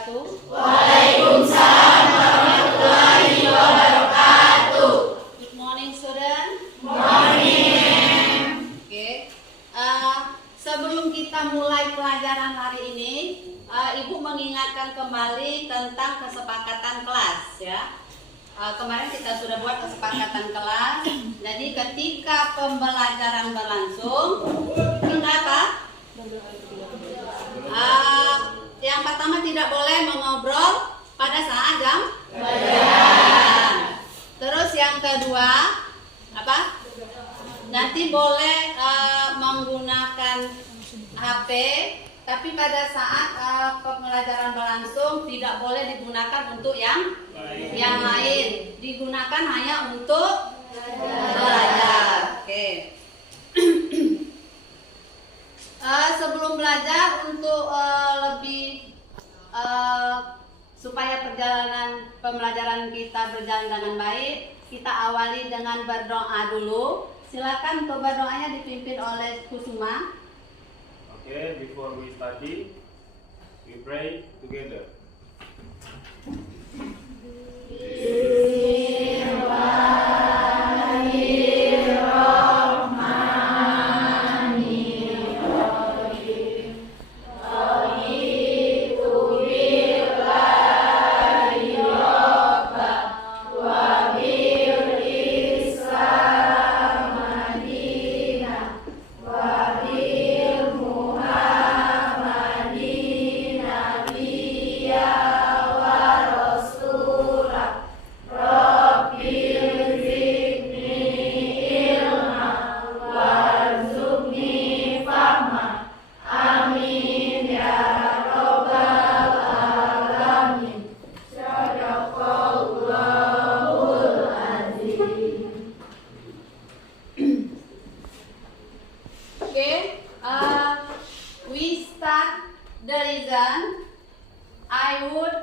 wabarakatuh. Waalaikumsalam warahmatullahi wabarakatuh. Good morning, student. Morning. Oke. Sebelum kita mulai pelajaran hari ini, Ibu mengingatkan kembali tentang kesepakatan kelas, ya. Kemarin kita sudah buat kesepakatan kelas. Jadi ketika pembelajaran berlangsung, kita apa? Yang pertama tidak boleh mengobrol pada saat jam pelajaran. Terus yang kedua apa? Nanti boleh menggunakan HP, tapi pada saat pembelajaran berlangsung tidak boleh digunakan untuk yang lain. Digunakan hanya untuk belajar. Oke. Sebelum belajar untuk lebih supaya perjalanan pembelajaran kita berjalan dengan baik, kita awali dengan berdoa dulu. Silakan untuk berdoanya dipimpin oleh Kusuma. Okay, before we study, we pray together. We start the lesson. I would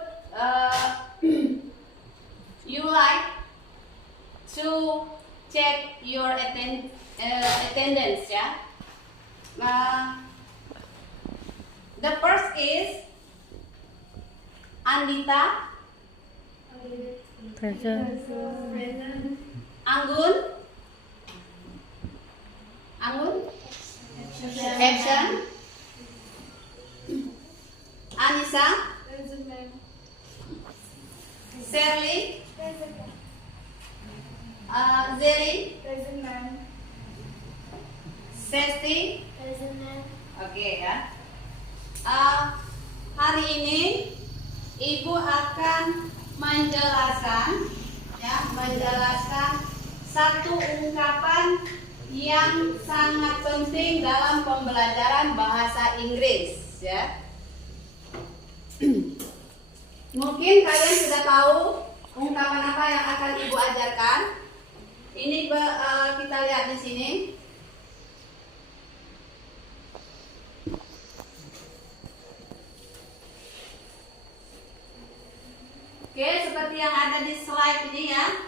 you like to check your attendance, ya. The first is Andita, Present. Anggun, Action, Anissa, Shirley, Zeli, Sesti. Oke, ya. Hari ini Ibu akan menjelaskan satu ungkapan yang sangat penting dalam pembelajaran bahasa Inggris, ya. Mungkin kalian sudah tahu ungkapan apa yang akan Ibu ajarkan. Ini kita lihat di sini. Oke, seperti yang ada di slide ini, ya.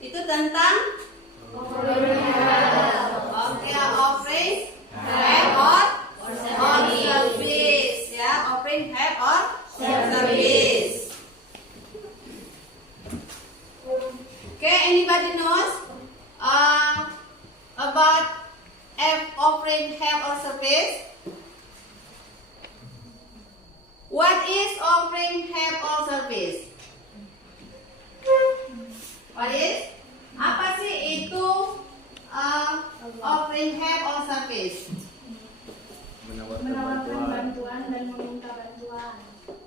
Itu tentang offering, help or service, ya. Offering help or service. Okay, anybody knows about offering help or service? What is offering help or service? What is? Apa sih itu offering help or service? Menawarkan bantuan dan meminta bantuan.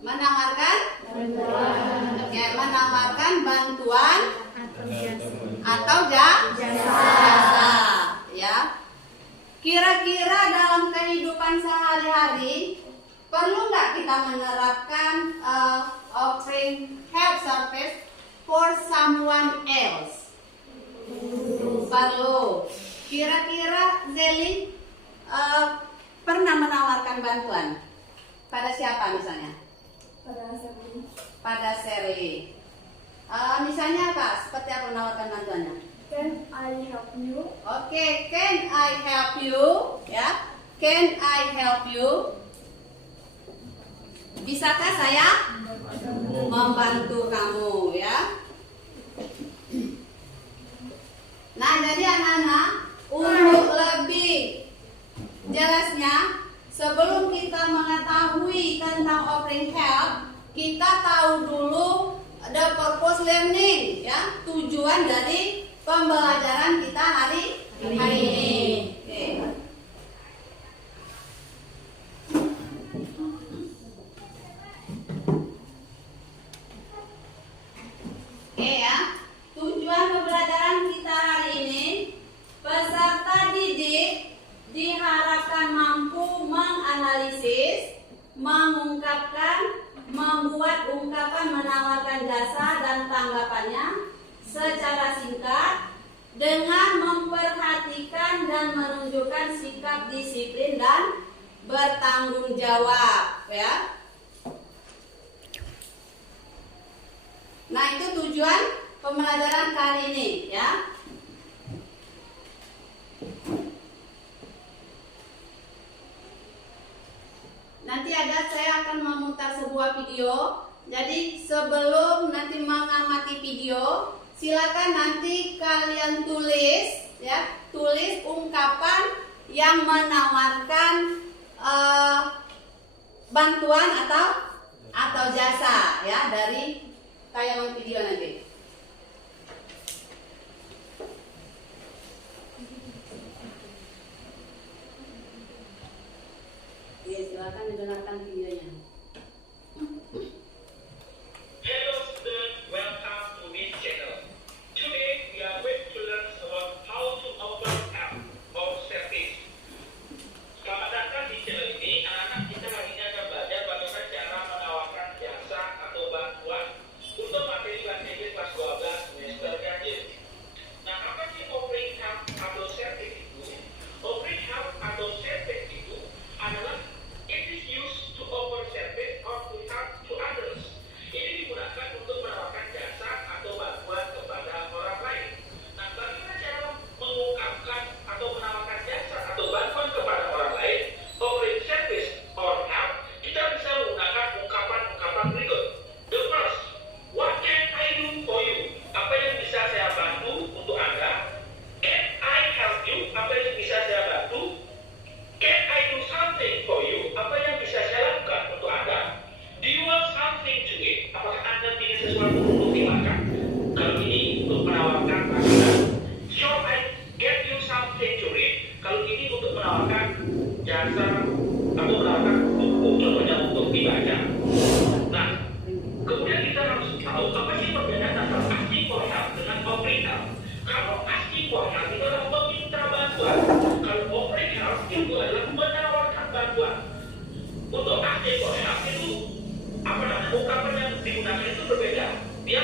Menawarkan Bantuan. Oke, menawarkan bantuan Atau jasa. atau jasa, ya. Kira-kira dalam kehidupan sehari-hari perlu nggak kita menerapkan offering help service for someone else? Perlu. Kira-kira Zeli pernah menawarkan bantuan pada siapa misalnya? Pada Sherly. Misalnya apa? Seperti apa menawarkan bantuannya? Can I help you? Oke, can I help you? Ya, can I help you? Bisakah saya membantu kamu ya. Nah, jadi anak-anak, untuk lebih jelasnya, sebelum kita mengetahui tentang offering help, kita tahu dulu the purpose learning ya, tujuan dari pembelajaran kita hari ini. Oke ya, tujuan pembelajaran kita hari ini, peserta didik diharapkan mampu menganalisis, mengungkapkan, membuat ungkapan menawarkan jasa dan tanggapannya secara singkat dengan memperhatikan dan menunjukkan sikap disiplin dan bertanggung jawab ya. Nah, itu tujuan pembelajaran kali ini ya. Nanti saya akan memutar sebuah video. Jadi sebelum nanti mengamati video, silakan nanti kalian tulis ya, tulis ungkapan yang menawarkan bantuan atau jasa ya dari tayangan video nanti. Ya, silakan didengarkan videonya. Hello students, welcome to this channel. Today we are going to learn about how to offer help or service. Selamat datang di channel ini. Anak-anak, kita hari ini akan belajar bagaimana cara menawarkan jasa atau bantuan untuk materi-materi kelas 12 semester ganjil. Nah, apa sih offering help atau service itu? Offering help atau service itu adalah it is used to offer service or to help to others. Ini digunakan untuk menawarkan jasa atau bantuan kepada orang lain. Nah, bagaimana cara mengungkapkan atau menawarkan jasa atau bantuan kepada orang lain? Offering service or help, kita bisa menggunakan ungkapan-ungkapan berikut. The first, what can I do for you? Apa yang bisa saya bantu untuk Anda? Can I help you? Apa yang bisa saya bantu? Can I do something for you? Apa yang bisa saya lakukan untuk Anda? Do you want something to eat? Apakah Anda ingin sesuatu untuk dimakan? Kalau ini untuk menawarkan makanan. Shall I get you something to read? Kalau ini untuk menawarkan jasa atau menawarkan buku, contohnya untuk dibaca. Nah, kemudian kita harus tahu apa sih perbedaan antara asking for help dengan offering help. Kalau asking for help itu adalah meminta bantuan. Kalau offering help itu adalah menawarkan bantuan. Untuk asking for help itu ungkapan yang digunakan itu berbeda. Dia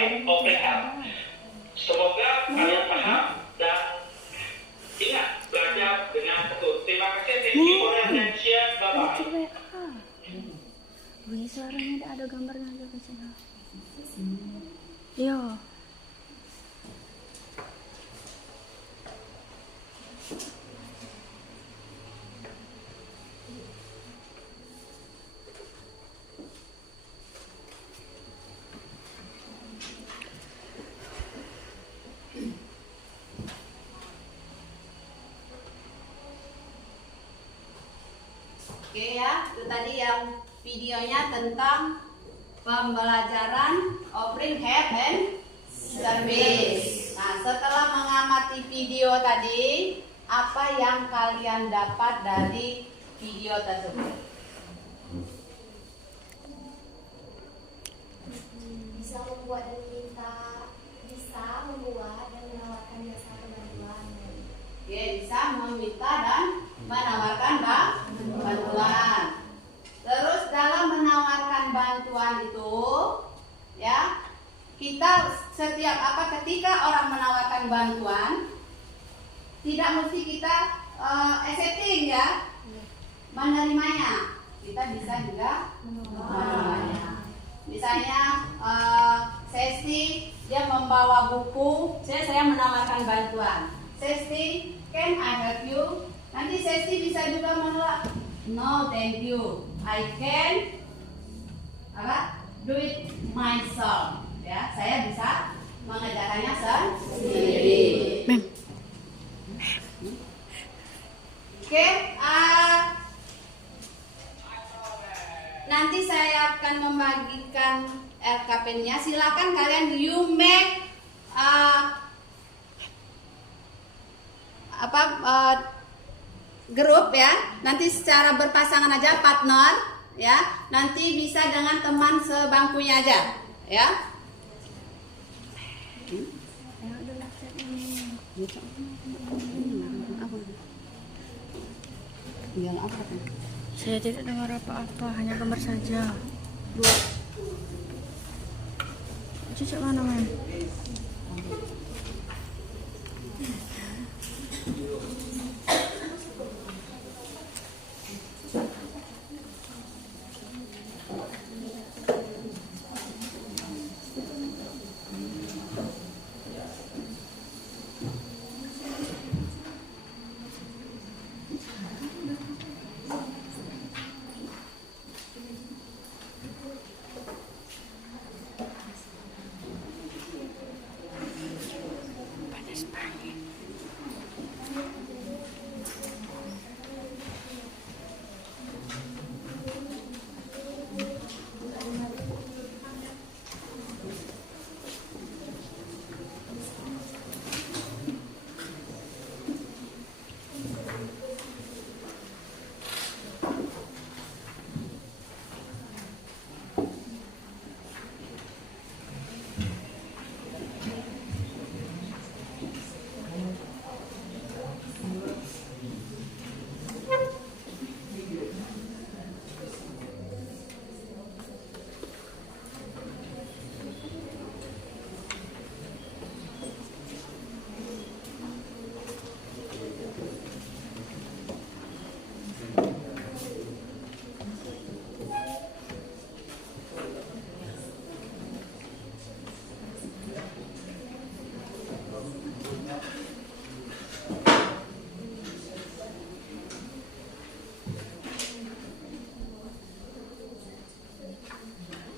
Time Open Health. Semoga kalian paham dan ingat belajar dengan betul. Terima kasih. Thank you for your attention. Bye-bye. Wih, suaranya ada gambarnya aja ke sini. Iya. Oke ya, itu tadi yang videonya tentang pembelajaran offering help and service. Nah, setelah mengamati video tadi, apa yang kalian dapat dari video tersebut? Bisa membuat dan meminta, bisa membuat dan menawarkan jasa bantuan. Oke, bisa meminta dan menawarkan bantuan. Terus dalam menawarkan bantuan itu, ya, kita ketika orang menawarkan bantuan, tidak mesti kita accepting ya, menerimanya. Kita bisa juga menerimanya. Misalnya sesi dia membawa buku, saya menawarkan bantuan. Sesi, can I help you? Nanti sesi bisa juga menolak. No, thank you. I can do it myself. Ya, saya bisa mengerjakannya sendiri. Oke, nanti saya akan membagikan LKPN-nya. Silakan kalian you make grup ya, nanti secara berpasangan aja, partner ya, nanti bisa dengan teman sebangkunya aja ya. Saya tidak dengar apa-apa, hanya gambar saja. Cicak mana, men?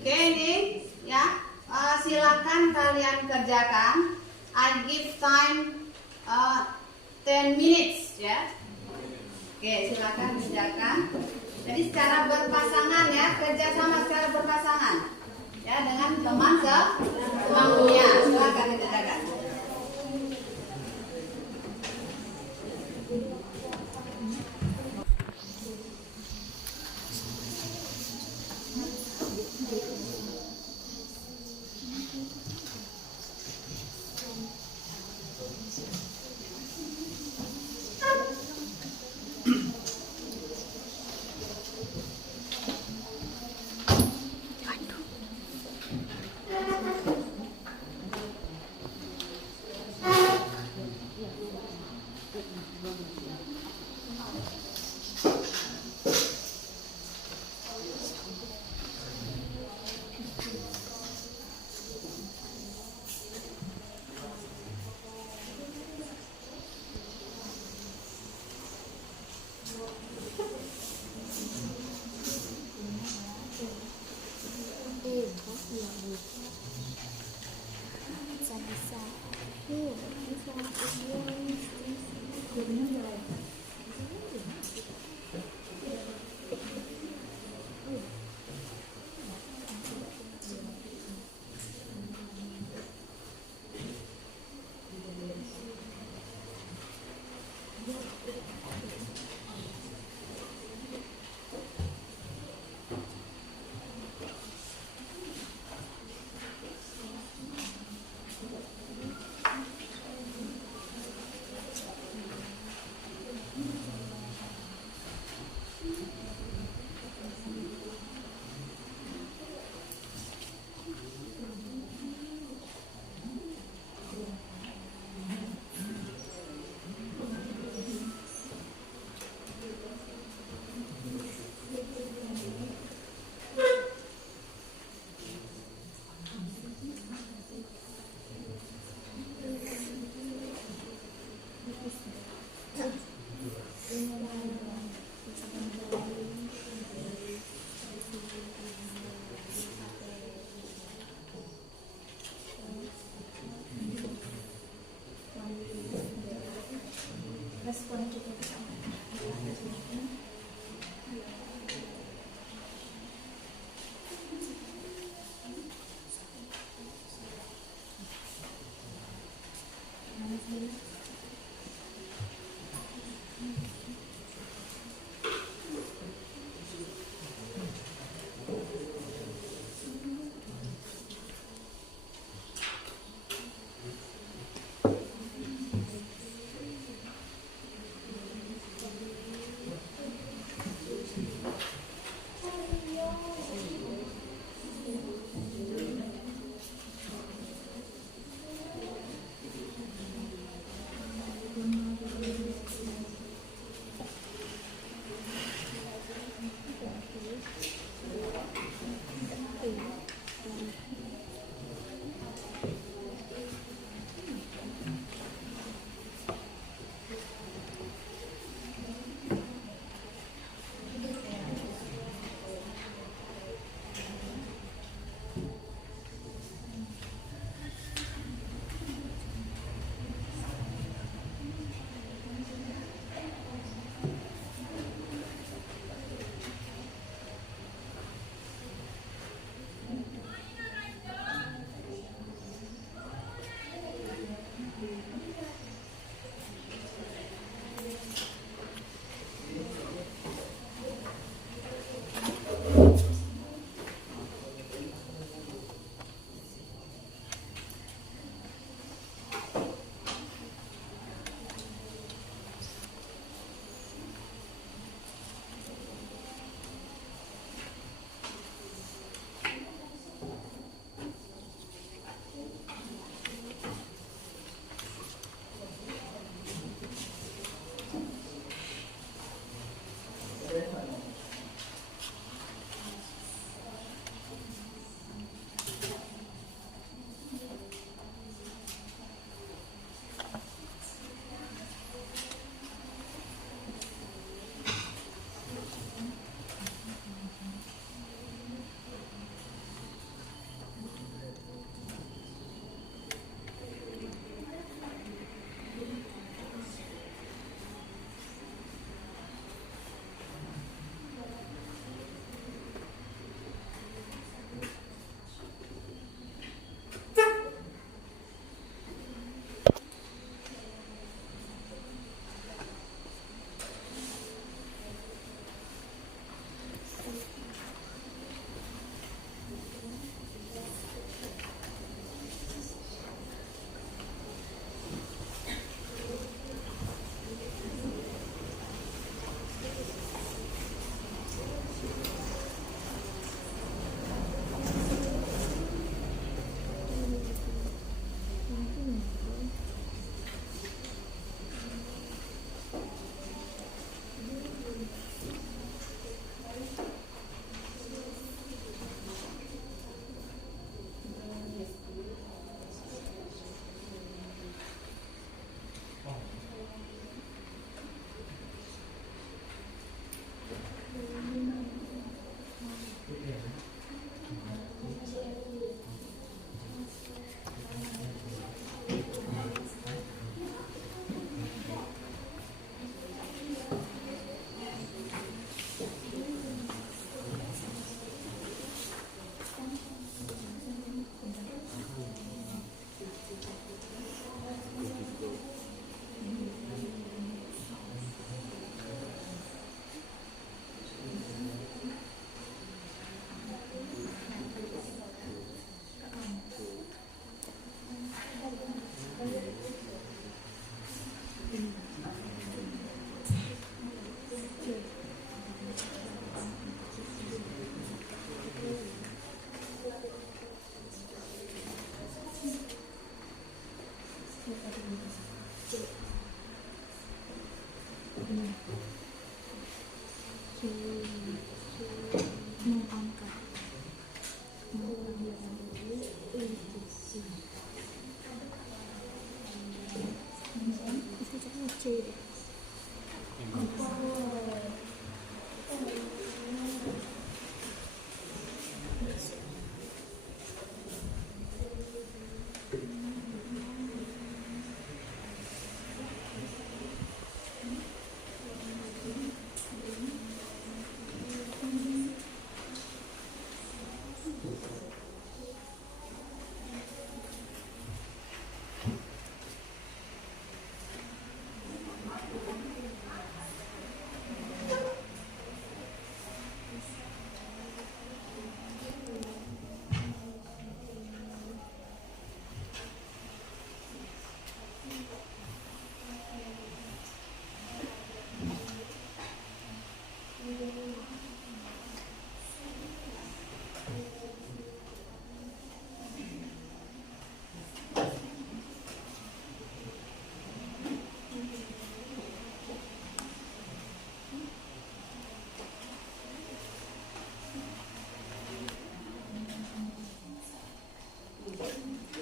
Oke, ini ya, silakan kalian kerjakan. I give time 10 minutes ya. Oke, silakan kerjakan. Jadi secara berpasangan ya, kerjasama secara berpasangan ya, dengan teman sebangkunya. Silakan dikerjakan. respon kita bersama.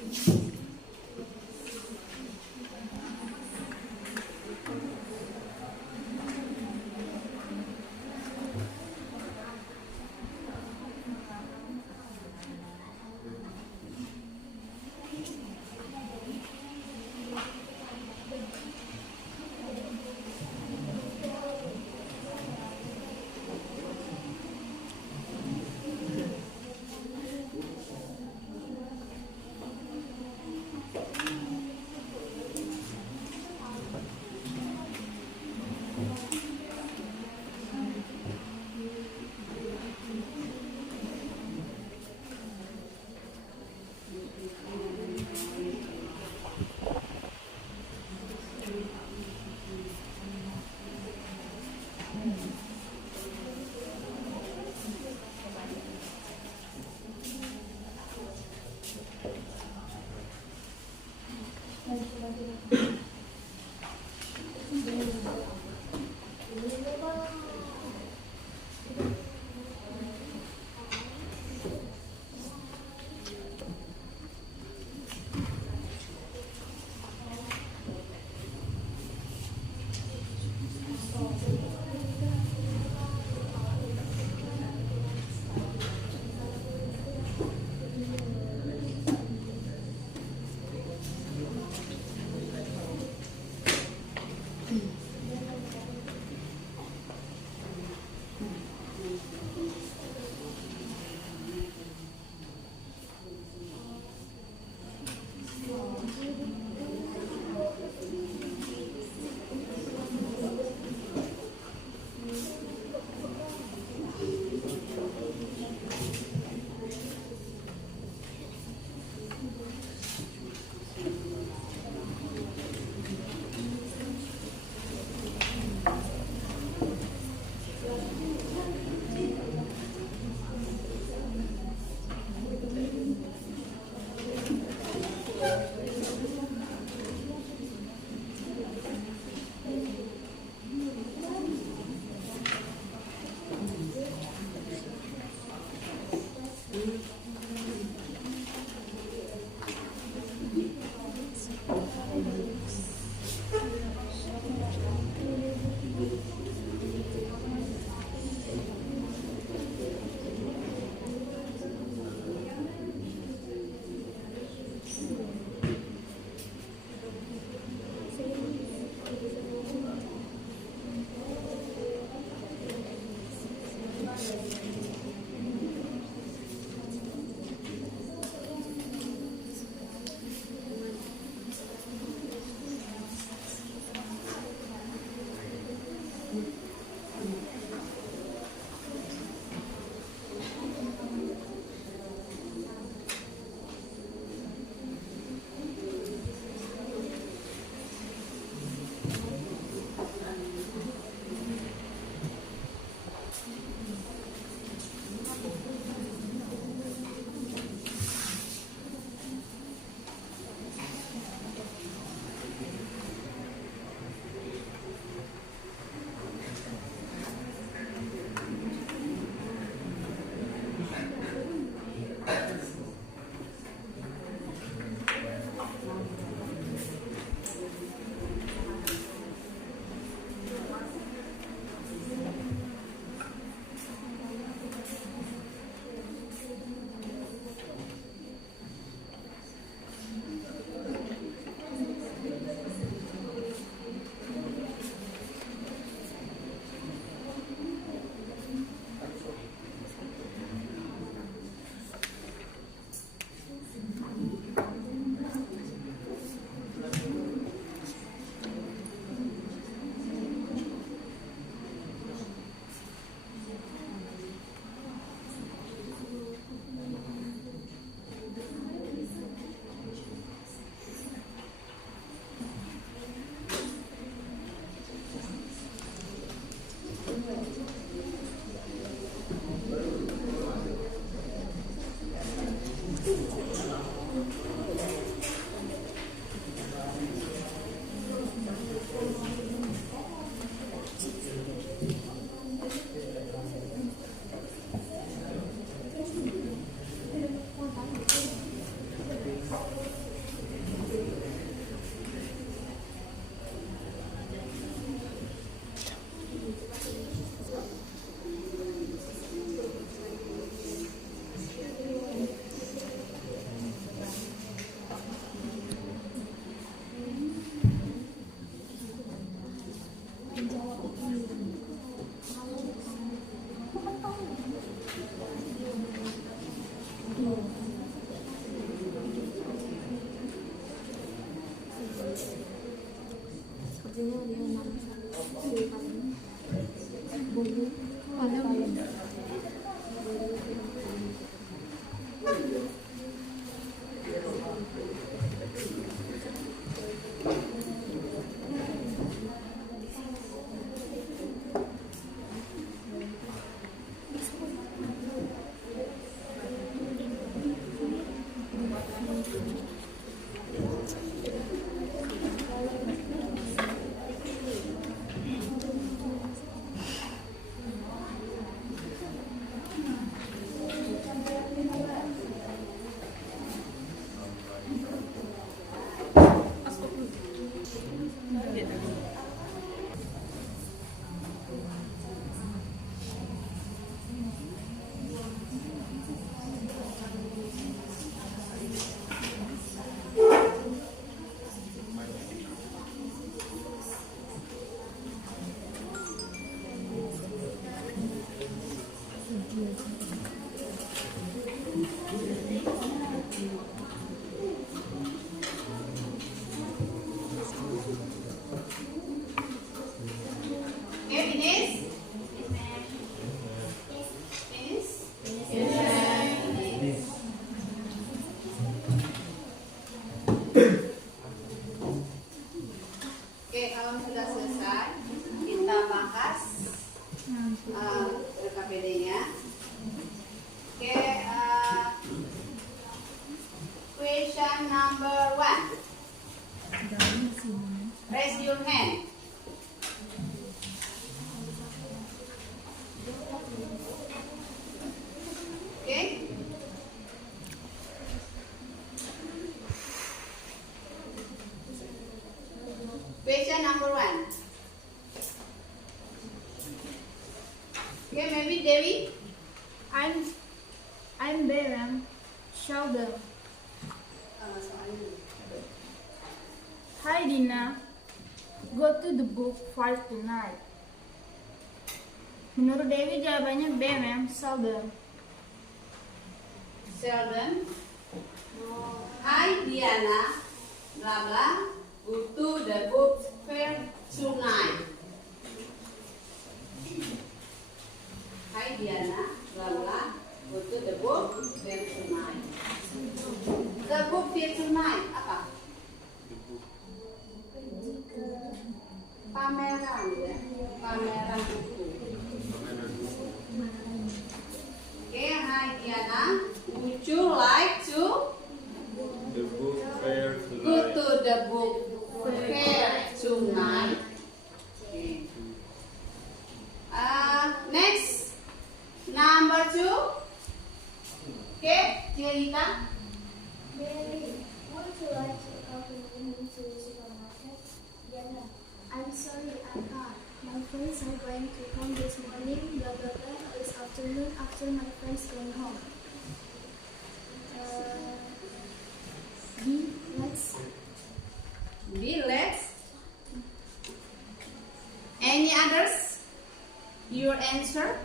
Thank you. Okay, finish. Finish. Oke, kalau sudah selesai, kita bahas RKPD-nya. Oke, question number 1. Raise your hand. Okay. Question number 1. Okay, maybe Devi. I'm Bayram Sheldon. Hi Dina, go to the book for tonight. Menurut Dewi jawabannya Bayram Sheldon. Sheldon. Hi Diana. Blah blah. Go to the book fair tonight. Hi Diana. Blah blah. Go to the book fair tonight. The book fair tonight apa? Pameran ya. Pameran buku. Okay, hi Diana. Would you like to The book fair go tonight. to the book fair tonight? Okay. Next, number 2. Okay, Jelita. Mary, would you like to accompany me to the supermarket? Diana, I'm sorry, I can't. My friends are going to come this morning, blah blah blah, this afternoon after my friends going home. Let's. Any others? Your answer?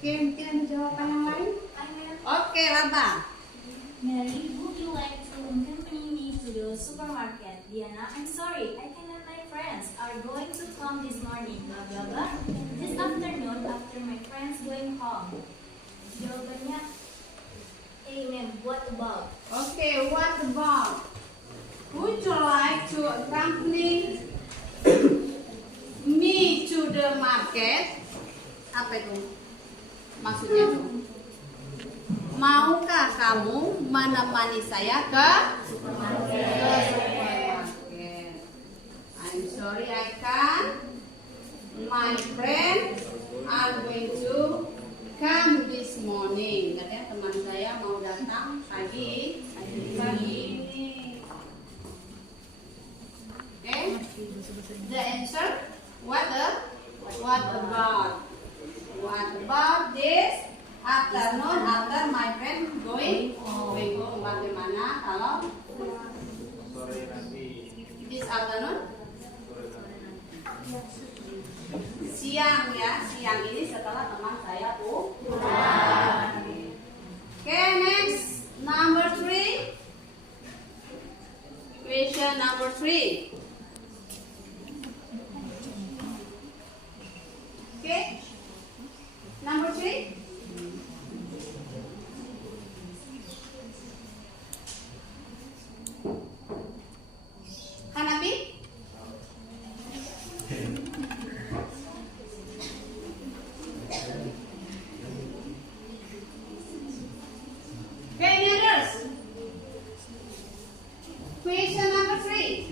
Mungkin ada jawaban yang lain? Oke, Laba. Mary, would you like to accompany me to the supermarket? Diana, I'm sorry, I cannot. My friends are going to come this morning. Blah blah blah. This afternoon after my friends going home. Jawabannya A, ma'am. What about? Okay, what about? Would you like to accompany me to the market? Apa itu? Maksudnya itu? Maukah kamu menemani saya ke supermarket? I'm sorry I can't. My friends are going to come this morning. Katanya teman saya mau datang pagi ini. Okay? The answer? What about? What about this afternoon after my friend going home? Bagaimana kalau Sore nanti. this afternoon? Sore. Siang ya, siang ini setelah teman saya pulang. Okay, next number 3. Question number 3. Okay, number 3. Hanapi? Okay, any others? question number 3.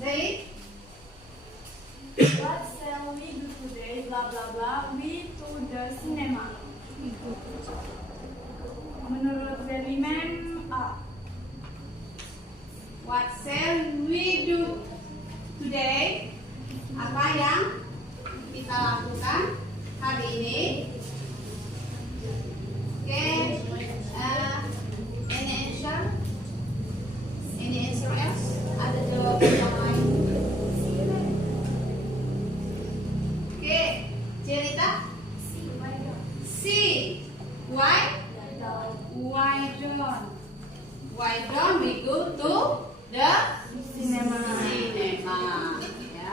Say What shall we do today? Blah blah blah. We to the cinema. Menurut Bellman A. what shall we do today? Apa yang kita lakukan hari ini? Okay. Any answer? Any answer else? Ada jawaban yang lain? Okay. Cerita? C. Why? Why don't we go to the cinema? Ya.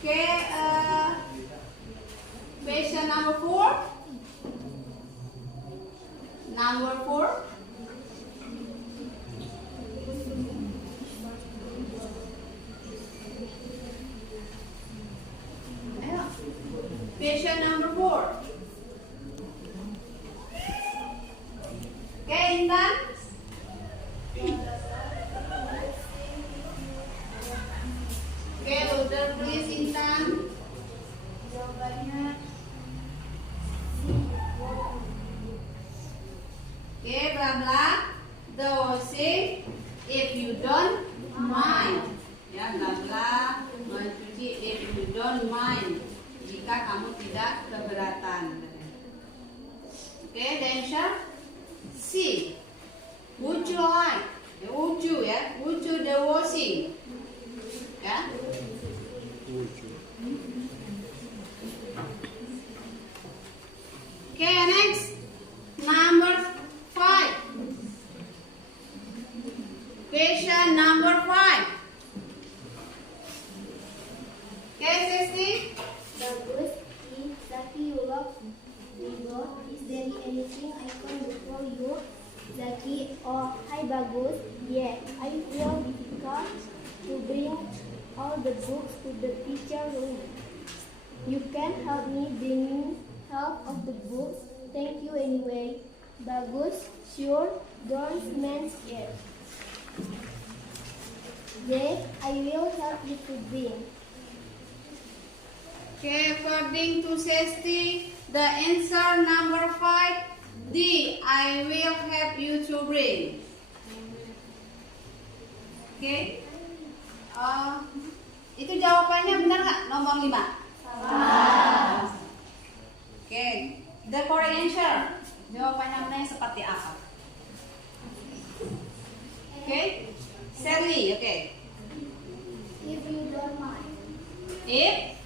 Okay. Question number 4. Number 4. Question number 4. Okay, Intan. Okay, louder please, Intan. Jawabannya Okay, blah blah. The washing, if you don't mind. Ya, blah blah. Mencuci if you don't mind. Jika kamu tidak keberatan. Okay, the answer C. Would you like? Would you ya? Would you the washing? Ya. Okay, next. Number 5. Question number 5. Okay, Sesti? bagus. Zaki, you love Bigo. Is there anything I can do for you? Zaki, oh, hi Bagus. Yeah, I feel difficult to bring all the books to the teacher room. You can help me bring half of the books. Thank you anyway. Bagus, sure, don't mention it. Yeah, I will help you to bring. Okay, according to Sesti, the answer number 5, D. I will help you to bring. Okay. Itu jawabannya benar nggak? Nomor 5. Salah. Okay. The correct answer. Jawabannya benar seperti apa? Okay. Sally, okay. If you don't mind. If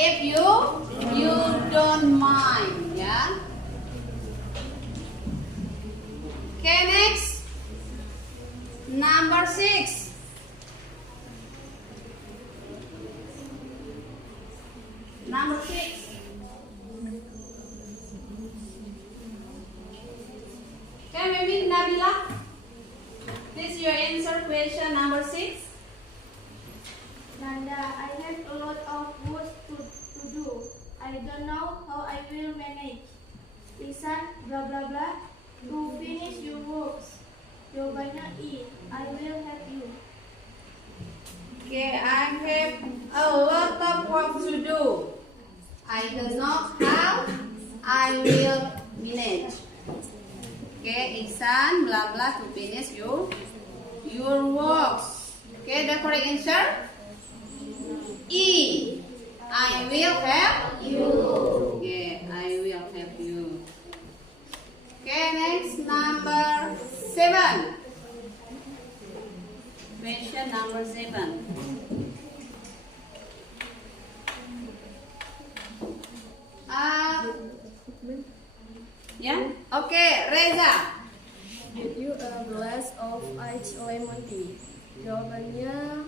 if you don't mind, ya. Okay, next. Number 6. Number 6. Okay, maybe Nabila. This is your answer question number 6. Nanda, I have a lot of work to do. I don't know how I will manage. Listen, blah blah blah. To finish your works. Jawabannya E. I will help you. Okay, I have a lot of work to do. I don't know how I will manage. Okay, Iksan, blah blah to finish your works. Okay, the correct answer E. I will help you. Okay, I will help you. Okay, next number 7. Question number 7. Yeah. Okay, Reza. Get you a glass of iced lemon tea. Jawabannya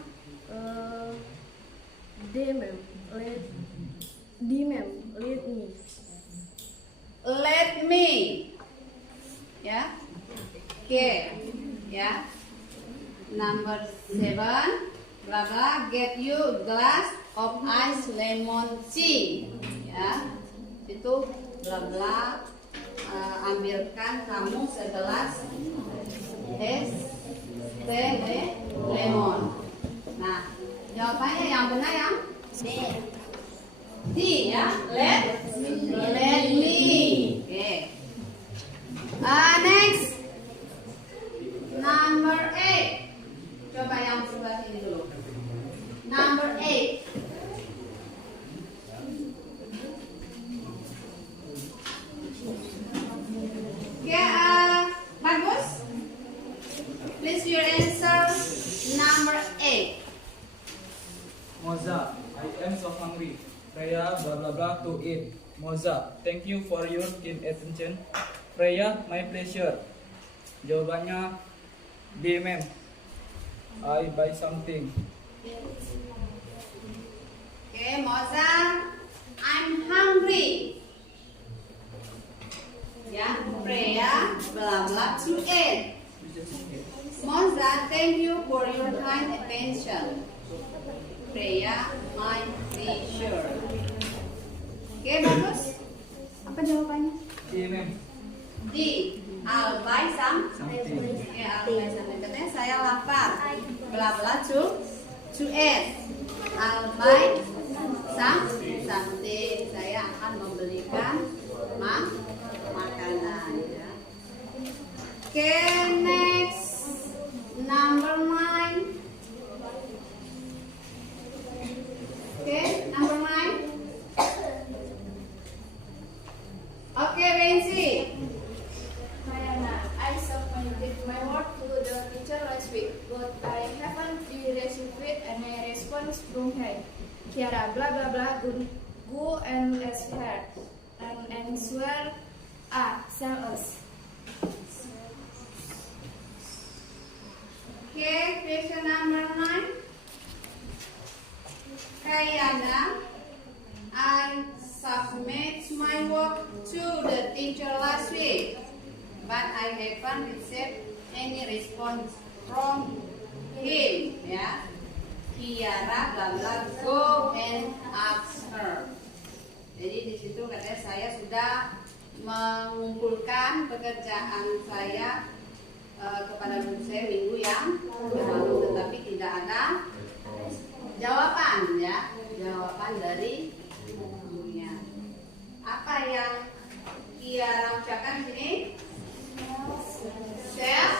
D, ma'am. Let me. Let me. Ya. Okay. Ya. Number 7. Blah blah. Get you glass of iced lemon tea. Ya. itu bla bla, ambilkan kamu segelas es teh lemon. Nah, jawabannya yang benar yang D ya, let me. Oke. Next, number 8. Coba yang sebelah sini dulu. Number 8. Oke, bagus. Please your answer number 8. Moza, I am so hungry. Freya, blah blah blah to eat. Moza, thank you for your keen attention. Freya, my pleasure. Jawabannya B, ma'am. I buy something. Okay, Moza, I'm hungry. Ya, Freya, blah blah to eat. Moza, thank you for your kind attention. Freya, my pleasure. Oke, bagus. Apa jawabannya? B, ma'am. D. I'll buy Something. Oke, I'll buy something. Katanya saya lapar. Blah blah to eat. I'll buy something. Saya akan membelikan makanan. Ya. Oke, next number 9. Oke, number 9. Oke, Bensi. Mayana, I submitted my work to the teacher last week, but I haven't received any response from her. Kiara, blah blah blah, go and ask her and answer. Sell us. Okay, question number 9. Kayana, I submit my work to the teacher last week, but I haven't received any response from him. Ya, Kiara, bla bla, go and ask her. Jadi di situ katanya saya sudah mengumpulkan pekerjaan saya kepada guru saya minggu yang lalu, tetapi tidak ada jawaban ya, jawaban dari gurunya. Apa yang Kiara ucapkan di sini? Sell,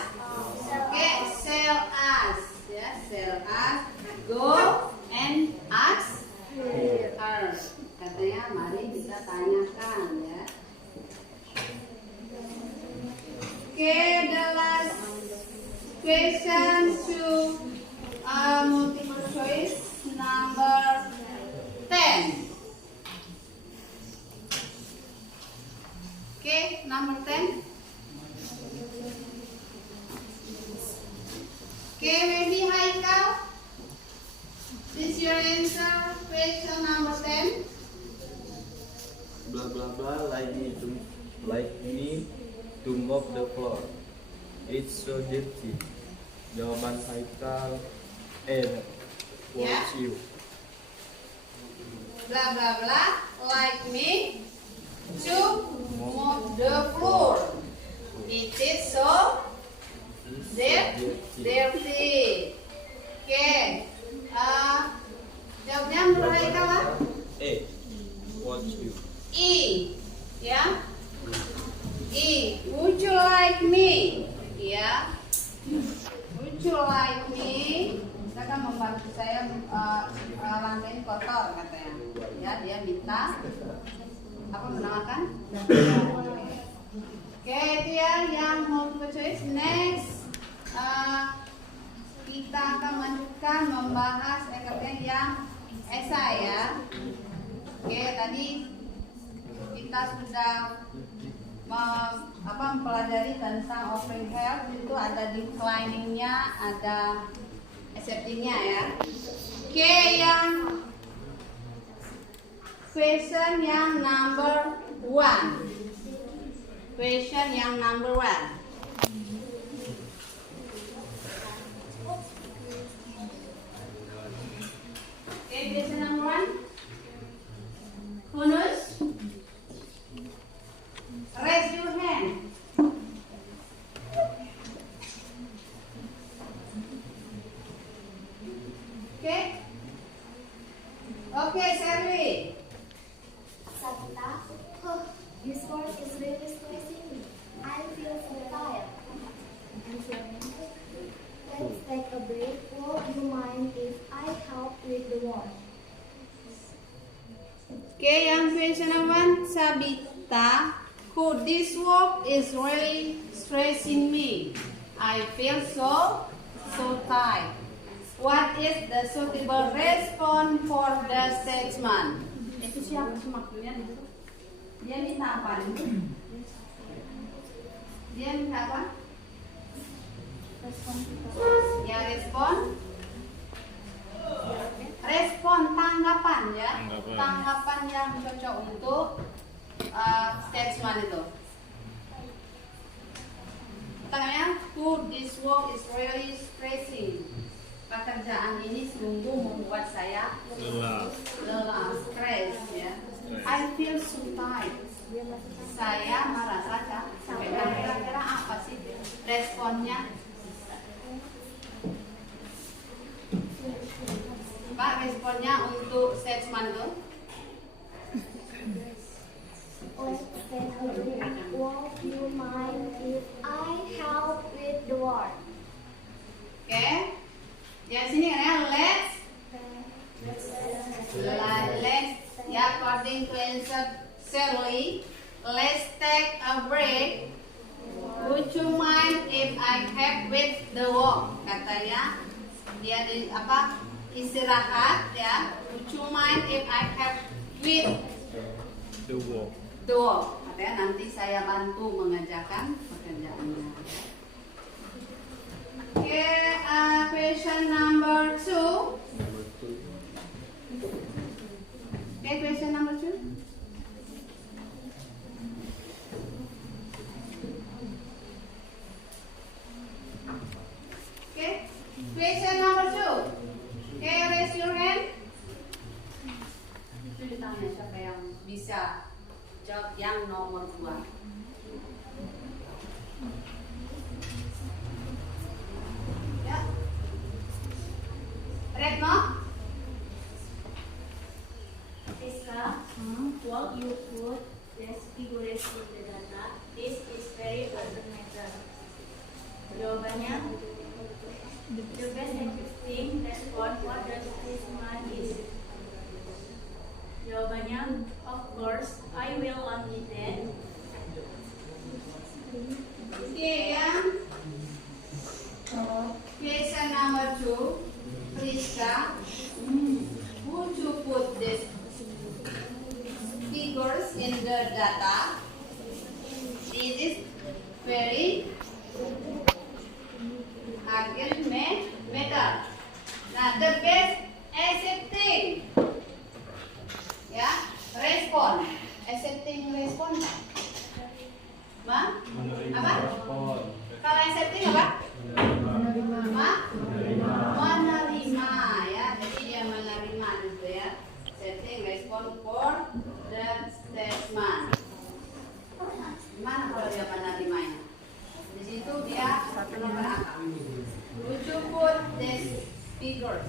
oke, sell us ya, sell us, go and ask her. Katanya mari kita tanyakan ya. Okay, the last question to multiple choice number 10. Okay, number 10. Okay, maybe Haikal. Is your answer question number 10? Blah blah blah like me to mop the floor. It's so dirty. Jawaban Haikal what's you? Blah blah blah like me to mop the floor. It is so dirty. Okay. Jawabnya menurut Haikal apa? What's you? E, ya. E, would you like me? Ya. Would you like me? Kita kan membantu saya lantai kotor katanya. Ya, dia minta apa menawarkan? Oke, itu ya yang multiple choice. Next, kita akan melanjutkan membahas katanya yang esai ya. Oke, tadi kita sudah mempelajari tentang offering help, itu ada declining-nya, ada accepting-nya ya. Oke, yang question yang number 1. Question yang number 1. Oke, question number 1. Hunus, Okay, yang question number one, Sabita. Could this work is really stressing me. I feel so tired. What is the suitable response for the statement? Itu siapa maksudnya itu? Dia minta apa? Dia minta apa? Ya respon tanggapan ya, tanggapan yang cocok untuk statement itu. Pertanyaannya, could this work is really stressing. Pekerjaan ini sungguh membuat saya lelah, stres ya. I feel so tired. Saya merasa capek. Kira-kira apa sih responnya? Pak, responnya untuk statement itu? Would you mind if I help with the work? Oke. Ya sini kan ya, let's ya, according to answer Shirley, let's take a break. Would you mind if I help with the work? Katanya dia di istirahat ya. Would you mind if I help with The work. the work? Katanya nanti saya bantu mengerjakan pekerjaannya. Oke, question number 2. Okay, question number 2. Okay, question number 2. Okay, raise your hand. Itu ditanya siapa yang bisa jawab yang nomor 2. Ya. Retno? Priska, while you put this figures in the data, this is very urgent matter. Jawabannya, the best existing response for the statement is. Jawabannya, of course, I will only that. Okay, yang question number 2, Priska, would you put these figures in the data? It is very urgent matter. Nah, the best accepting, ya, respon, accepting respon, apa? Kalau accepting apa? Menerima ya, jadi dia menerima gitu ya. Accepting respond for the statement. Gimana kalau dia menerimanya? Di situ dia satu nomor angka. Would you put these figures?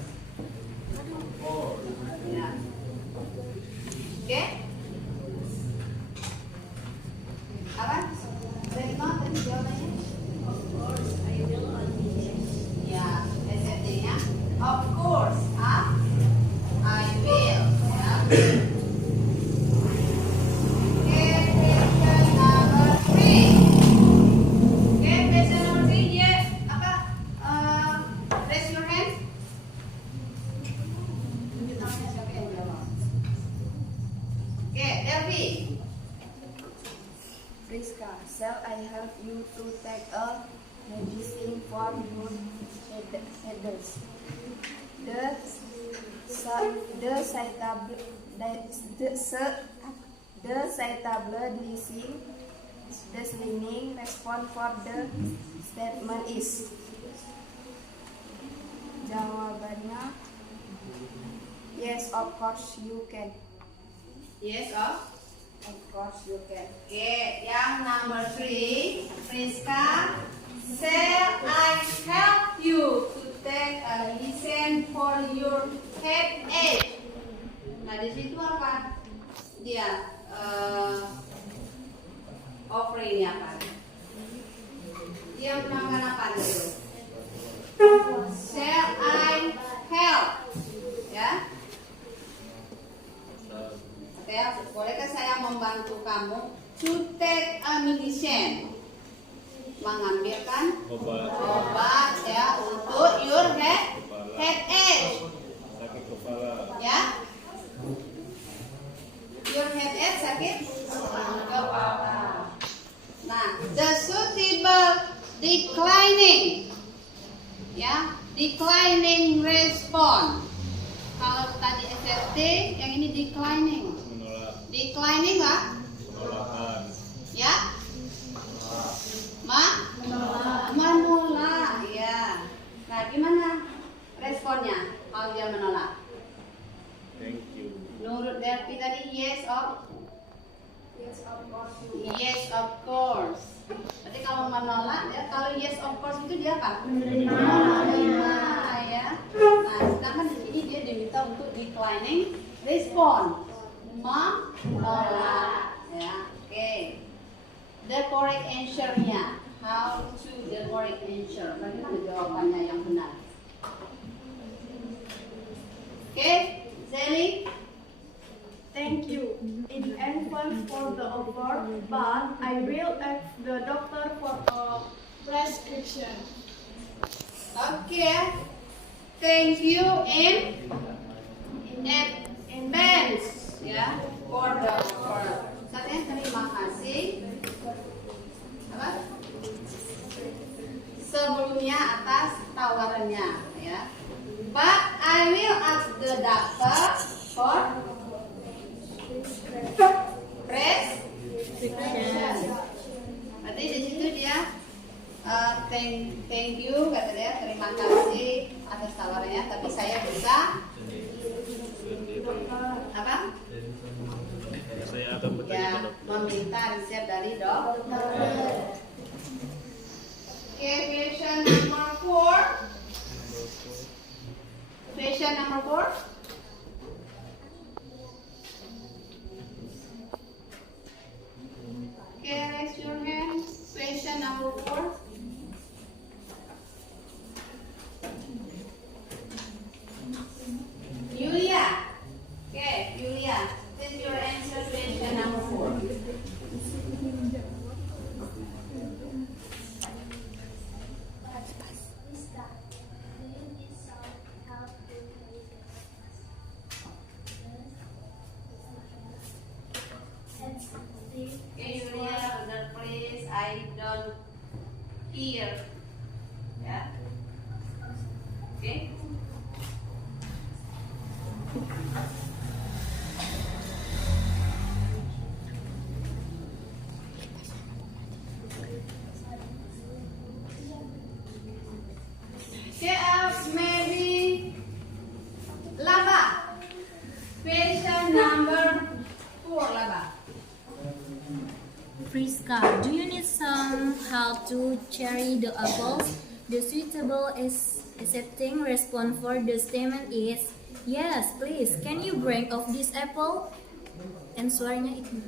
Ya. Oke? Apa? Retno tadi jawabannya? Of course, I will only that. Ya, accepting-nya. Of course, I will. Ya. Okay, question number 3. Okay, question number 3 dia raise your hand. Tunjuk tangannya siapa yang jawab. Okay, Delvi. Priska, shall I help you to take a medicine for your headaches? The citable listening response for the statement is. Jawabannya, yes, of course you can. Yes, Of course you can. Okay, yang number 3, Priska, shall I help you to take a listen for your headache? Nah, di situ apa? Dia offering apa? Dia menambahkan apa dulu? Shall I help? Ya? Oke, supaya bolehkah saya membantu kamu to take a medicine, mengambilkan obat ya untuk your headache sakit kepala. ya, your headache sakit kepala. Nah, the suitable declining ya, declining response. Kalau tadi asserting, yang ini declining. Menolak. Declining lah Penolakan. ya, menolak ya. Nah, gimana responnya kalau dia menolak? Thank you. Menurut Delphi tadi yes or Yes, of course. yes of course. Berarti kalau menolak ya, kalau yes of course itu dia apa? Menerima ya. Nah, sedangkan di sini dia diminta untuk declining response, menolak ya. Oke. The correct answer-nya, how to the correct answer? Bagaimana jawabannya yang benar? Oke, Zelly. Thank you. It involves for the offer, but I will ask the doctor for a prescription. Okay. Thank you in advance ya for the offer. Katanya terima kasih apa? Sebelumnya atas tawarannya ya. But I will ask the doctor for prescription. Berarti di situ dia thank you kata dia, terima kasih atas tawarannya, tapi saya bisa apa? Saya akan bertanya Ya, ke dokter. meminta resep dari dokter. Okay, question number 4. Question number 4. Okay, raise your hand. Question number 4. Yulia. Okay, Yulia. This is your answer question number 4. Lisa, do you need some help to carry the and Steve, Okay, Yulia, under please. I don't hear. Yeah. Okay. Maybe Laba. Question number 4, Laba. Friska, do you need some help to cherry the apples? The suitable accepting response for the statement is yes, please. Can you bring of this apple? And suaranya itu.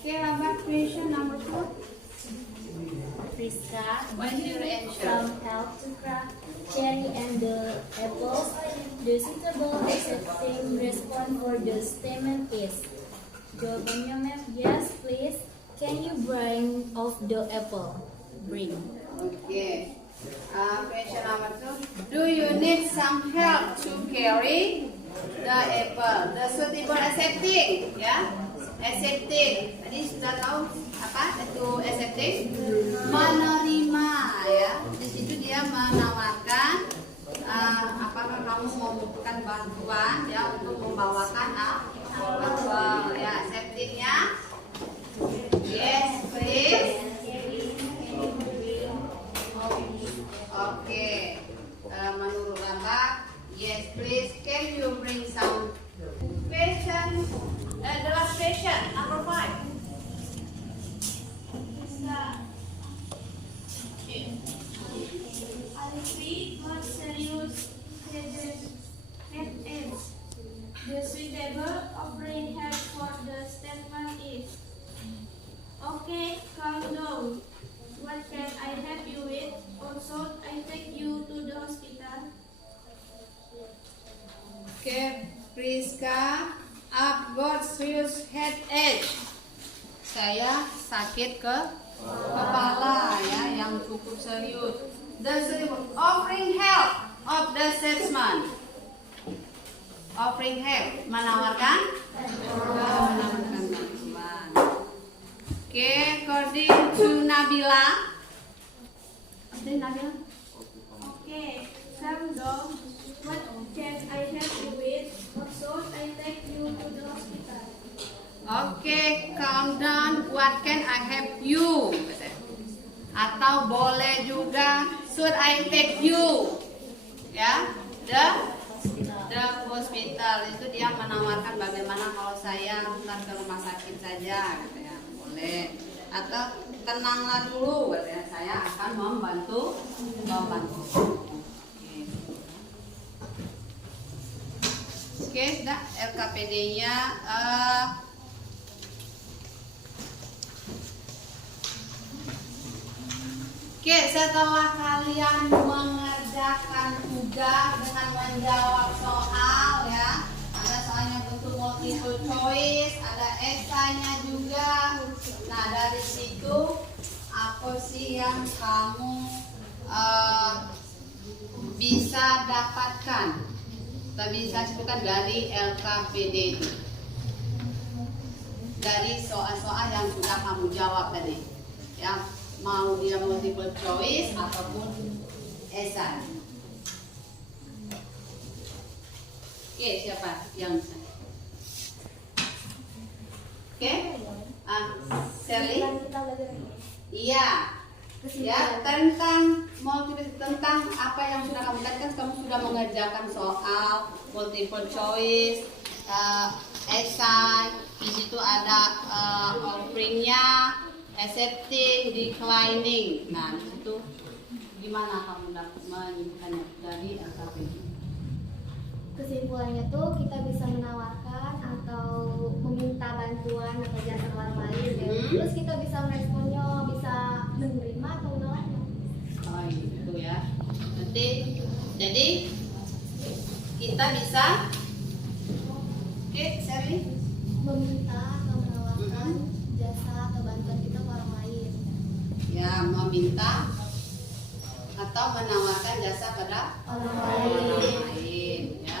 Okay, Laba. Question number 4. Friska, What is your answer? some help to crack cherry and the apples? The suitable accepting response for the statement is jawabannya ma'am, yes please. Can you bring of the apple? Bring. Okay. Question number 2. Do you need some help to carry the apple? The suitable accepting, ya. Accepting. Tadi sudah tahu apa itu accepting? Menerima, ya. Di situ dia menawarkan apakah kamu membutuhkan bantuan ya untuk membawakan apel, ya. Acceptingnya yes please. Oke, menurut Laba, yes please. Can you bring some question? The last question, number 5. I see what serious headaches. The suitable offering help for the statement is okay, calm down. What can I help you with? Also, I take you Rizka. I've got serious headache. Saya sakit ke kepala ya, yang cukup serius. The offering help of the salesman. Offering help, menawarkan bantuan. Oke, according to Nabila. Oke, Nabila. Okay, calm down. What can I help you with? Or should I take you to the hospital? Oke, calm down. What can I help you? Atau boleh juga, should I take you? Ya, the hospital itu dia menawarkan bagaimana kalau saya bukan ke rumah sakit saja, gitu ya. Boleh. Atau tenanglah dulu, katanya, saya akan membantu. Oke, sudah LKPD-nya. Oke, setelah kalian mengerjakan tugas dengan menjawab soal ya, ada soalnya bentuk multiple choice, ada esainya juga. Nah, dari situ apa sih yang kamu bisa dapatkan? Kita bisa sebutkan dari LKPD itu, dari soal-soal yang sudah kamu jawab tadi, ya. Mau dia multiple choice ataupun esai. Oke, siapa yang bisa? Oke, Sally. Iya, ya, tentang apa yang sudah kamu katakan, kamu sudah mengerjakan soal multiple choice, esai. Di situ ada offeringnya, accepting, declining. Nah, di situ gimana kamu menyebutkannya dari LKPD? Kesimpulannya tuh kita bisa menawarkan atau meminta bantuan atau jasa orang lain ya. Terus kita bisa meresponnya, bisa menerima atau menolaknya. Oh gitu ya. Jadi kita bisa, oke, Sherly, meminta atau menawarkan jasa atau bantuan kita ke orang lain. ya, meminta atau menawarkan jasa pada Orang lain ya.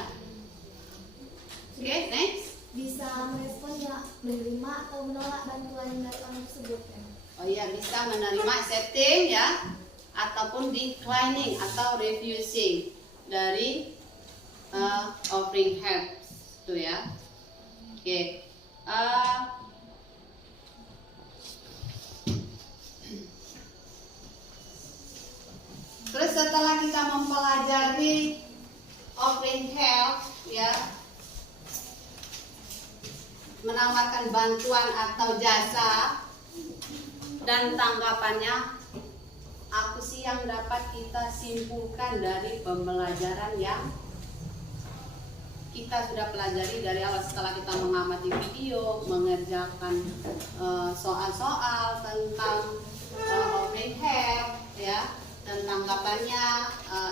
Oke, next. Bisa merespon ya, menerima atau menolak bantuan dari orang tersebut ya. Oh iya, bisa menerima accepting ya, ataupun declining atau refusing dari offering help itu ya. Oke. Terus setelah kita mempelajari offering help ya, menawarkan bantuan atau jasa dan tanggapannya, apa sih yang dapat kita simpulkan dari pembelajaran yang kita sudah pelajari dari awal setelah kita mengamati video, mengerjakan soal-soal tentang offering help ya, dan tanggapannya,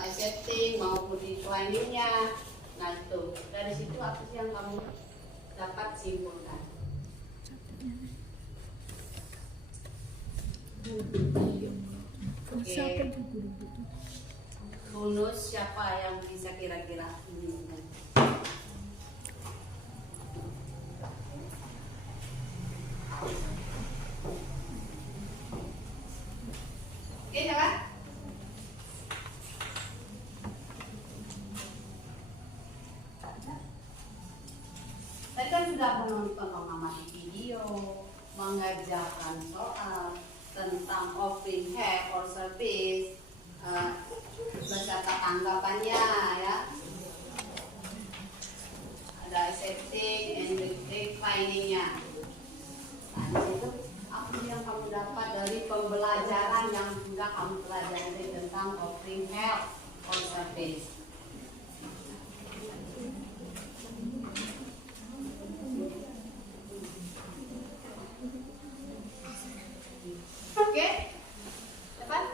accepting maupun declining-nya. Nah itu, dari situ apa sih yang kamu dapat simpulkan? Oke. Bonus siapa yang bisa kira-kira ini? Oke, siapa? Tadi kan sudah menonton, mengamati video, mengerjakan soal tentang offering help or service, beserta tanggapannya ya. Ada accepting and declining-nya. Nah, di situ apa yang kamu dapat dari pembelajaran yang sudah kamu pelajari tentang offering help or service? Oke, dapat?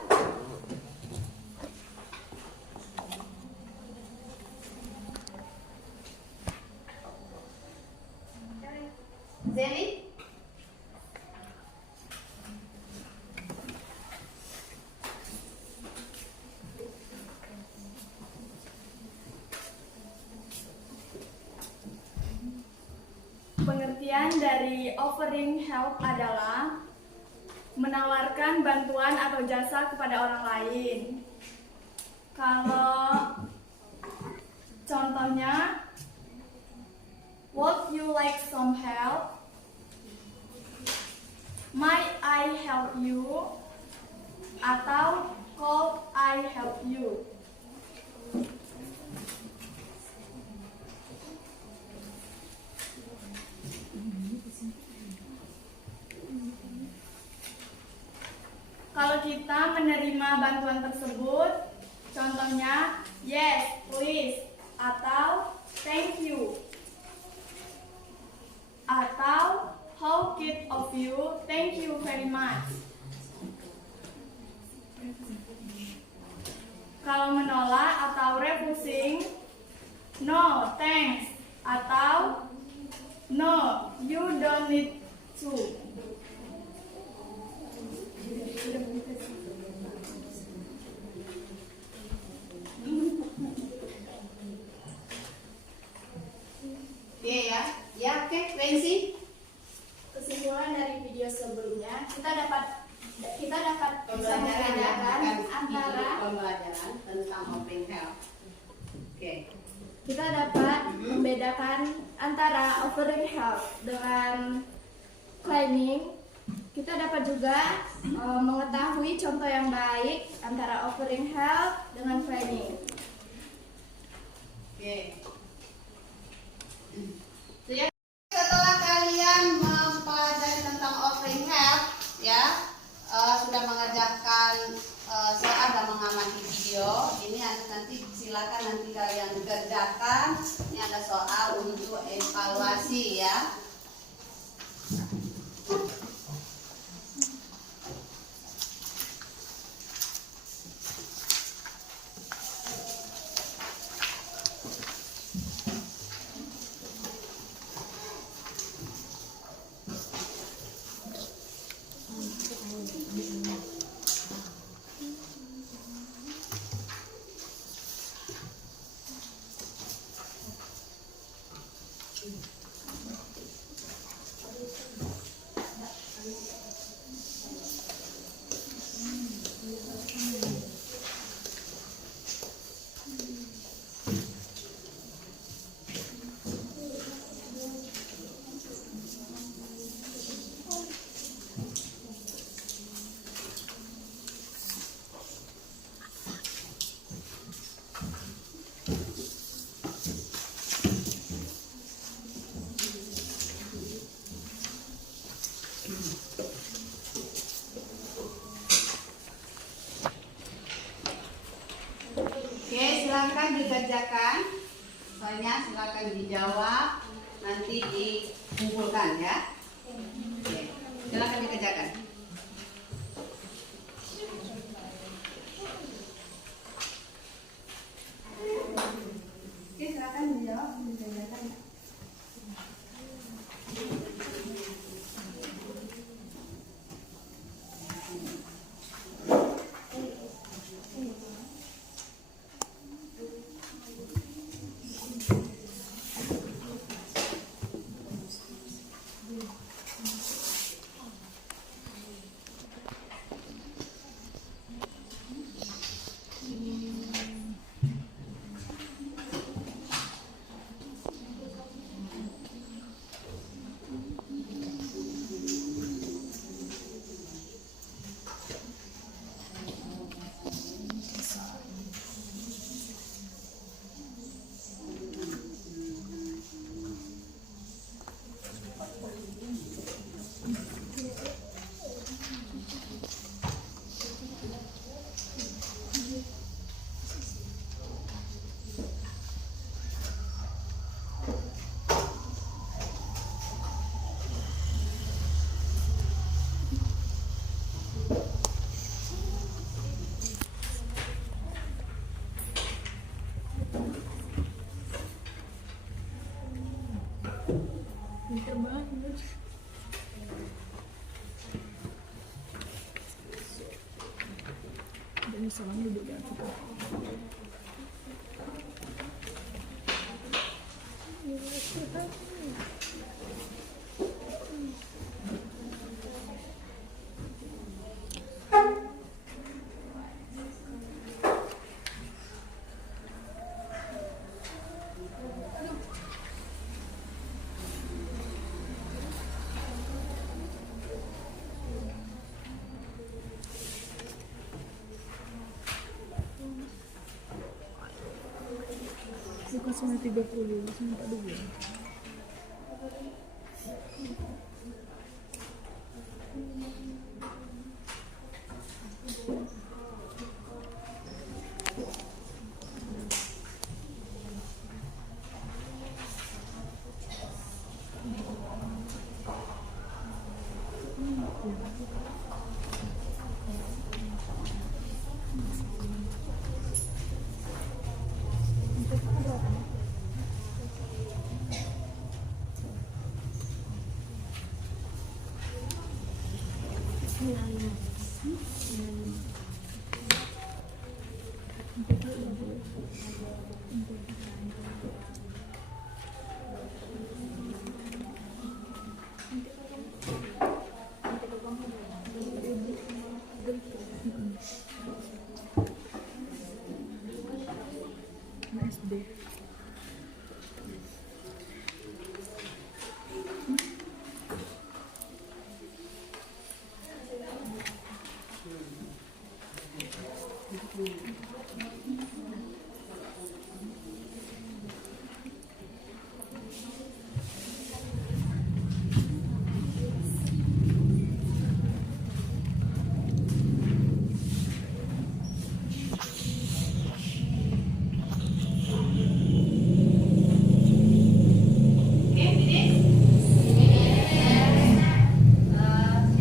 Pengertian dari offering help adalah menawarkan bantuan atau jasa kepada orang lain. Kalau contohnya, would you like some help? Might I help you? Atau could I help you? Kalau kita menerima bantuan tersebut, contohnya yes, please, atau thank you, atau how kind of you, thank you very much. Kalau menolak atau refusing, no, thanks, atau no, you don't need to. Oke ya, ya oke, Wensi. Kesimpulan dari video sebelumnya, kita dapat bisa Pembelajaran ya, membedakan bukan antara pembelajaran tentang offering help. Oke. kita dapat membedakan antara offering help dengan claiming. Kita dapat juga mengetahui contoh yang baik antara offering help dengan claiming. Oke. Ya, setelah kalian mempelajari tentang offering help, ya sudah mengerjakan soal dan mengamati video. Ini nanti silakan nanti kalian kerjakan. Ini ada soal untuk evaluasi ya. Oke, silakan dikerjakan. Soalnya silakan dijawab, nanti dikumpulkan ya. Oke, silakan dikerjakan. Oke, silakan dijawab, dikerjakan. Langsung 30, langsung minta dulu.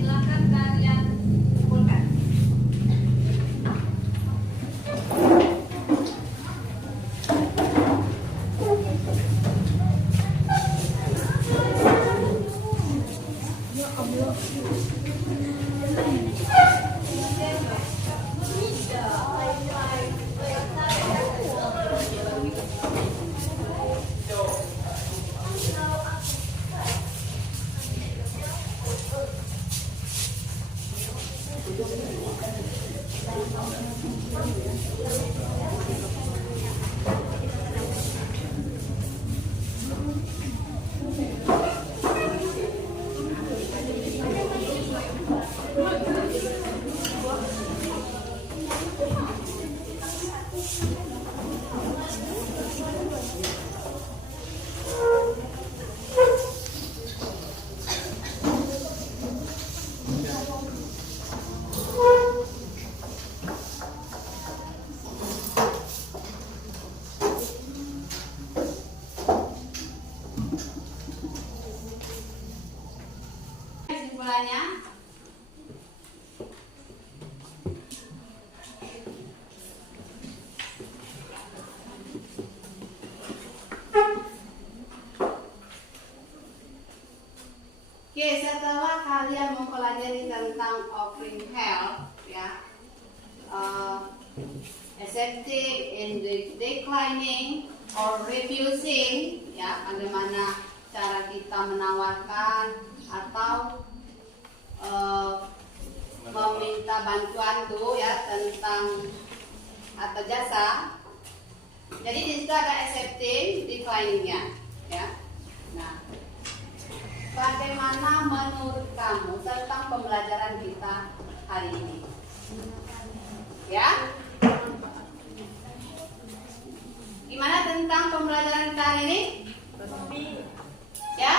Silakan kalian kumpulkan. Kesimpulannya, oke, setelah kalian mempelajari tentang offering help, ya, accepting, declining, or refusing, ya, bagaimana cara kita menawarkan atau meminta bantuan tuh, ya, tentang atau jasa. Jadi di situ ada accepting, declining-nya, ya. Nah, bagaimana menurut kamu tentang pembelajaran kita hari ini? Ya? Gimana tentang pembelajaran kita hari ini? Ya?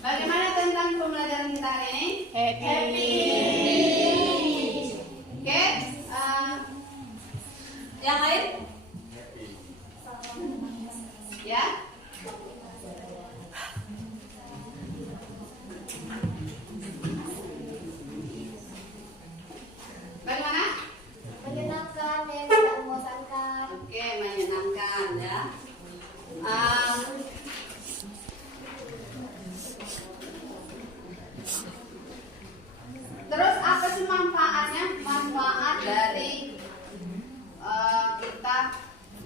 Bagaimana tentang pembelajaran kita hari ini? Happy. Oke, yang lain? Ya? Bagaimana? Menyenangkan dan tidak membosankan. Oke, menyenangkan, ya. Terus apa sih manfaatnya? Manfaat dari kita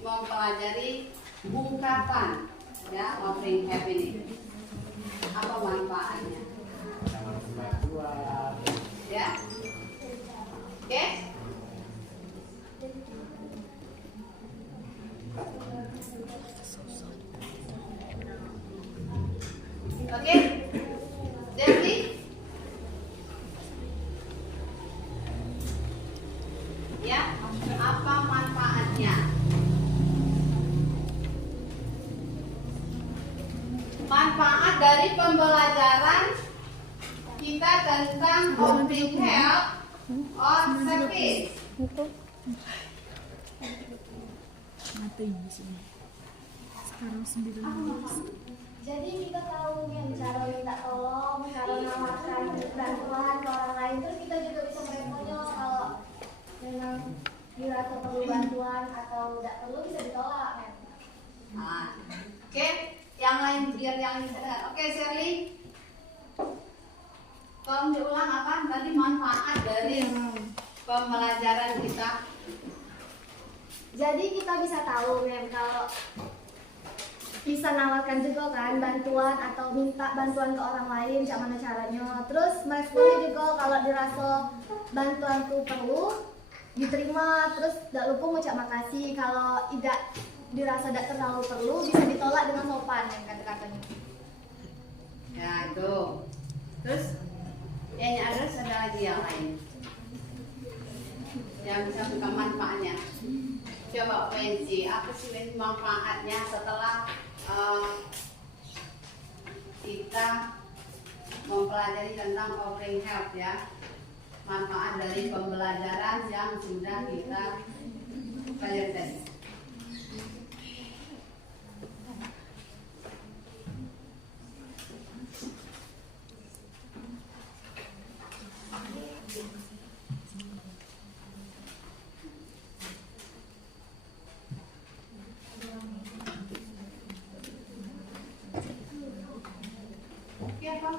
mempelajari ungkapan, ya, offering help ini. Apa manfaatnya? Ya, oke. Oke, Devi. pembelajaran kita tentang offering help or service. Ngatain di sini. Sekarang 19. Jadi kita tahu nih cara minta tolong, cara menawarkan bantuan ke orang lain. Terus kita juga bisa mereponnya kalau memang dirasa perlu bantuan atau tidak perlu bisa ditolak kan. Nah, oke, yang lain biar yang lain dengar. Oke, Shirley, tolong diulang apa tadi manfaat dari pembelajaran kita. Jadi kita bisa tahu Mem kalau bisa nawarkan juga kan bantuan atau minta bantuan ke orang lain macam mana caranya. Terus meresponnya juga kalau dirasa bantuanku perlu diterima, terus tidak lupa ngucap makasih. Kalau tidak dirasa tidak terlalu perlu bisa ditolak dengan sopan yang kata-katanya. Ya itu. Terus yang ada lagi yang lain yang bisa buka manfaatnya. Coba Wensi, apa sih Wensi manfaatnya setelah kita mempelajari tentang offering help ya, manfaat dari pembelajaran yang sudah kita pelajari tadi. Oke apa?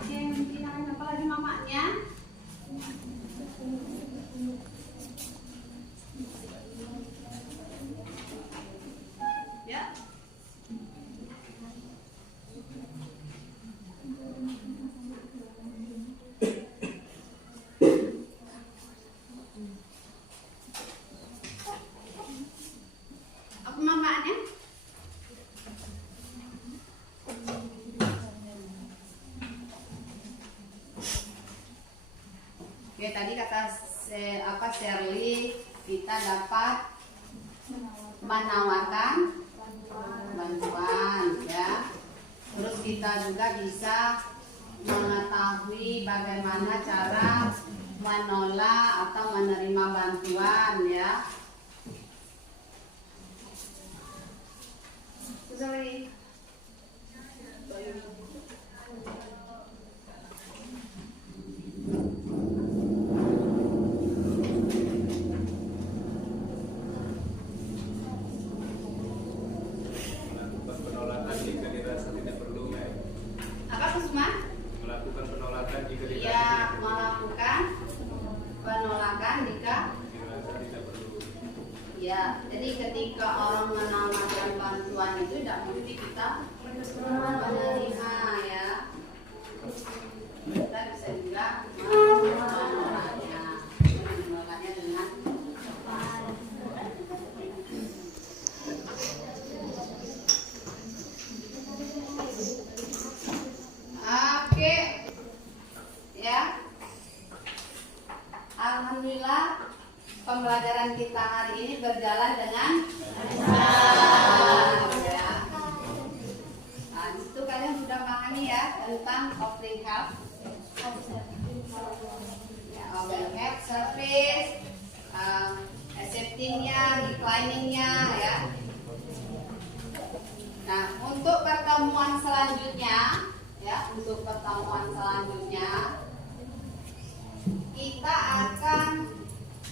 Oke, mungkin apa lagi mamanya? Ya. Apa manfaatnya? Oke, tadi kata Shirley kita dapat menawarkan bantuan ya. Terus kita juga bisa mengetahui bagaimana cara menolak atau menerima bantuan ya. Sorry. Melakukan penolakan jika dirasa tidak perlu, Mem. Apa Kusma? Melakukan penolakan jika dirasa Ya, tidak perlu. melakukan penolakan jika Dirasa tidak perlu. ya, jadi ketika orang menawarkan bantuan itu tidak mesti kita menerima ya. Kita bisa juga menolaknya dengan oke ya. Alhamdulillah pembelajaran kita hari ini berjalan dengan lancar ya. Nah, itu kalian sudah pahami ya tentang offering help, ya, offering help, service, acceptingnya, decliningnya ya. Nah, untuk pertemuan selanjutnya ya, kita akan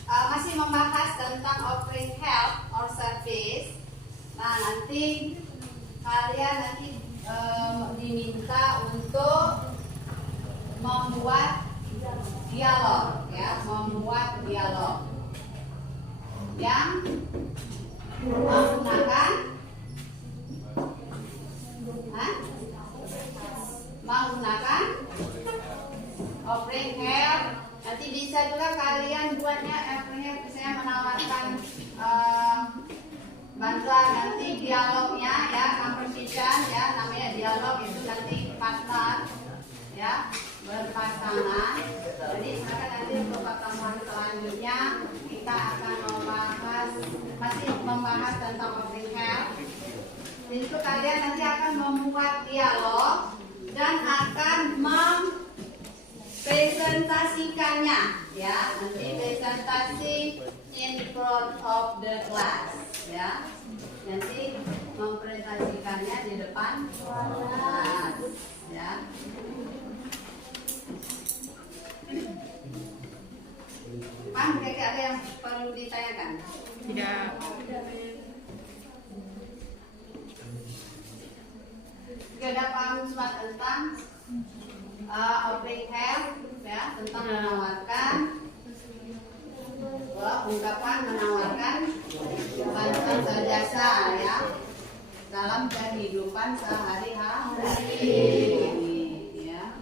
masih membahas tentang offering help or service. Nah, nanti kalian diminta untuk membuat dialog ya, yang menggunakan offering help. Nanti bisa juga kalian buatnya saya menawarkan bantuan, nanti dialognya ya, conversation ya, namanya dialog itu nanti partner ya, berpasangan. Jadi misalkan nanti untuk pertemuan selanjutnya kita akan masih membahas tentang offering help. Di situ kalian nanti akan membuat dialog dan akan mempresentasikannya, ya, nanti presentasi in front of the class, ya, nanti mempresentasikannya di depan kelas, ya. Pan, kayaknya ada yang perlu ditanyakan? Tidak. Sudah paham semua tentang offering help, ya, tentang menawarkan ungkapan menawarkan bantuan jasa, ya, dalam kehidupan sehari-hari, ya.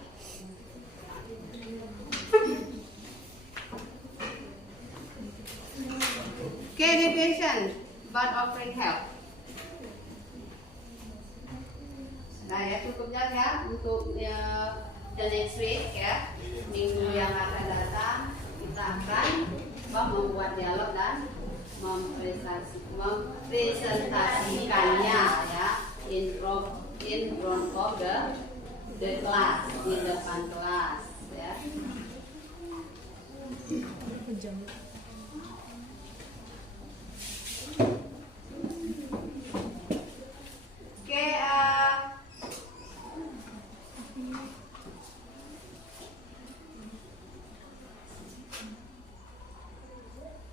Okay, definition about offering help. Nah, ya cukupnya ya untuk the next week, ya, minggu yang akan datang kita akan membuat dialog dan mempresentasikannya, ya, in front of the class, di depan kelas, ya.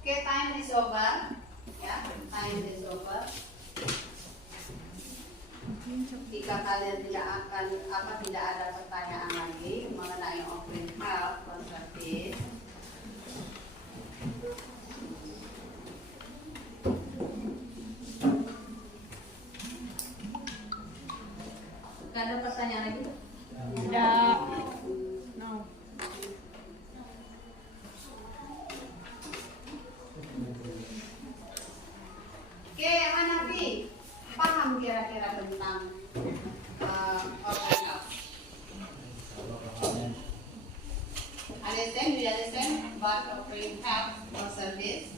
Oke, time is over, ya, time is over. Jika kalian tidak ada pertanyaan lagi mengenai offering help or service, nggak ada pertanyaan lagi? Tidak. No. Oke, Hanafi, paham kira-kira tentang offering help? Understand? Do you understand about offering help or service?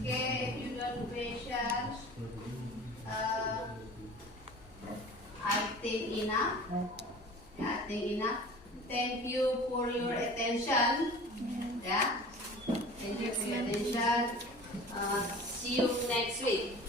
Okay, if you don't question, I think enough. Yeah, I think enough. Thank you for your attention. Yeah, thank you for your attention. See you next week.